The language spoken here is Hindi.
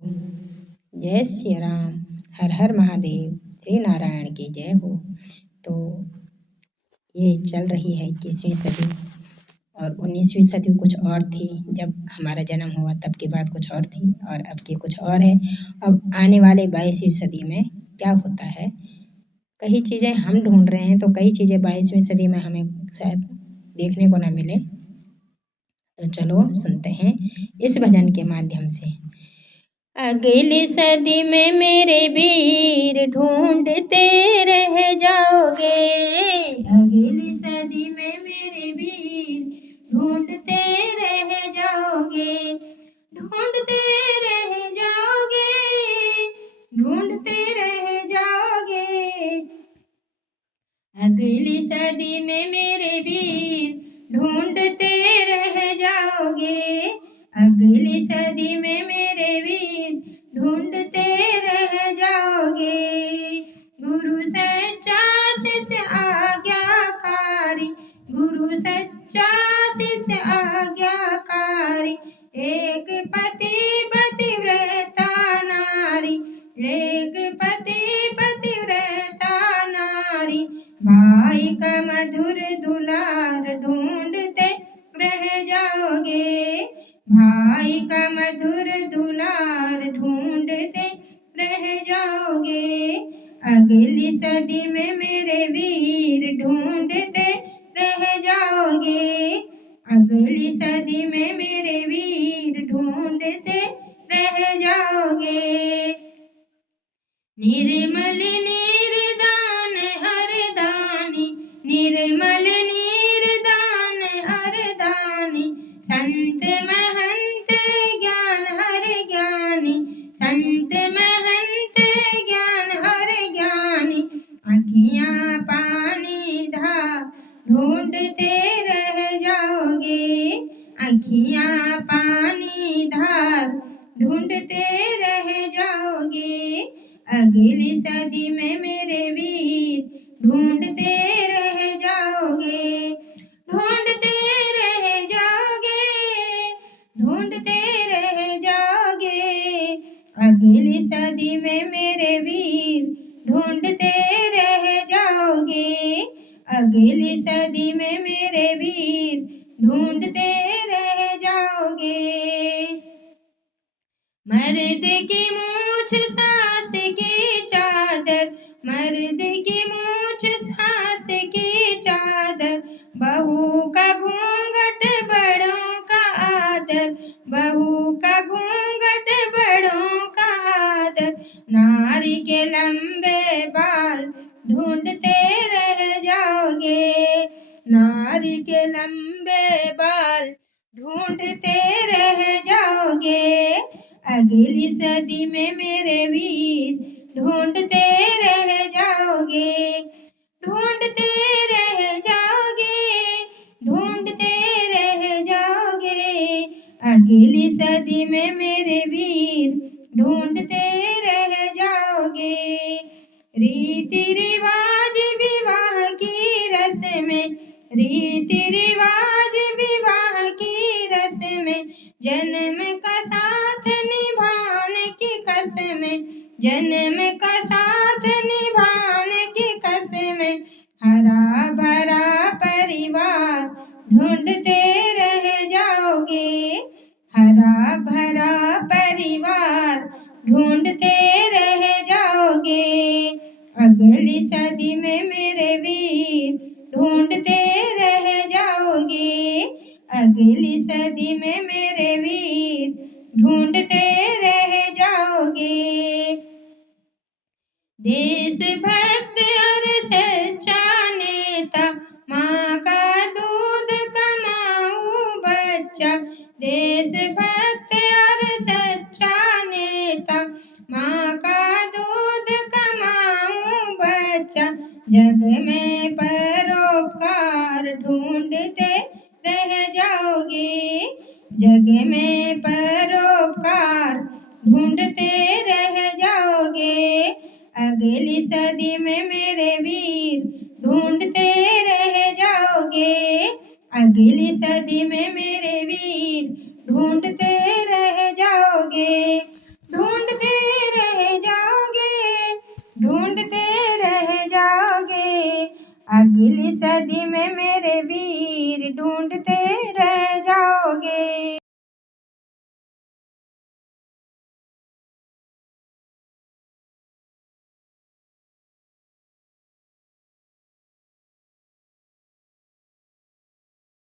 जय श्री राम, हर हर महादेव, श्री नारायण की जय हो। तो ये चल रही है 21वीं सदी और 19वीं सदी कुछ और थी। जब हमारा जन्म हुआ तब की बात कुछ और थी और अब की कुछ और है। अब आने वाले 22वीं सदी में क्या होता है, कई चीज़ें हम ढूंढ रहे हैं तो कई चीज़ें 22वीं सदी में हमें शायद देखने को ना मिले। तो चलो सुनते हैं इस भजन के माध्यम से। अगली सदी में मेरे वीर ढूंढते रह जाओगे, अगली सदी में मेरे वीर ढूंढते रह जाओगे, ढूंढते रह जाओगे, ढूंढते रह जाओगे। अगली सदी में मेरे वीर ढूंढते रह जाओगे, अगली सदी में मेरे वीर ढूंढते रह जाओगे। गुरु सच्चा शिष्य आज्ञाकारी, गुरु सच्चा शिष्य आज्ञाकारी, एक पति पतिव्रता नारी, एक पति पतिव्रता नारी, भाई का मधुर दुलार ढूंढते रह जाओगे, भाई का मधुर दुलार ढूंढते रह जाओगे। अगली सदी में मेरे वीर ढूंढते रह जाओगे, अगली सदी में मेरे वीर ढूंढते रह जाओगे। निर्मल निर्दान हरदानी, निर्मल निर्दान हरदानी, संत महंत ज्ञान हर ज्ञानी, संत महंत ज्ञान हर ज्ञानी, आँखियाँ पानी धार ढूंढते रह जाओगे, आँखियाँ पानी धार ढूंढते रह जाओगे। अगली सदी में मेरे वीर ढूंढते रह जाओगे, ढूंढते रह जाओगे, ढूंढते रह जाओगे। अगली सदी में मेरे वीर ढूंढते रह जाओगे, अगली सदी में मेरे वीर ढूंढते रह जाओगे। मर्द की मूछ सास की चादर, मर्द की मूछ सास की चादर, बहू का घूंघट बड़ों का आदर, बहू का घूंघट बड़ों का आदर, नारी के लंबे बाल ढूंढते रह जाओगे, नारी के लंबे बाल ढूंढते रह जाओगे। अगली सदी में मेरे वीर ढूंढते रह जाओगे, ढूंढते रह जाओगे, ढूंढते रह जाओगे। अगली सदी में मेरे वीर ढूंढते रह जाओगे। रीति रिवाज विवाह की रस्में, रीति रिवाज विवाह की रस्में, जन्म का साथ निभाने की कसमें, जन्म का साथ निभाने की कसमें, हरा भरा परिवार ढूंढते रह जाओगे, हरा भरा परिवार ढूंढते रह जाओगे। अगली सदी में मेरे वीर ढूंढते रह जाओगे, अगली सदी में मेरे वीर ढूंढते रह जाओगे। देशभक्त और सच्चा नेता, माँ का दूध कमाऊ बच्चा, देशभक्त और सच्चा नेता, माँ का दूध कमाऊ बच्चा, जग में परोपकार ढूंढते रह जाओगे, जग में परोपकार ढूंढते रह जाओगे। अगली सदी में मेरे वीर ढूंढते रह जाओगे, अगली सदी में मेरे वीर ढूंढते रह जाओगे, ढूंढ अगली सदी में मेरे वीर ढूंढते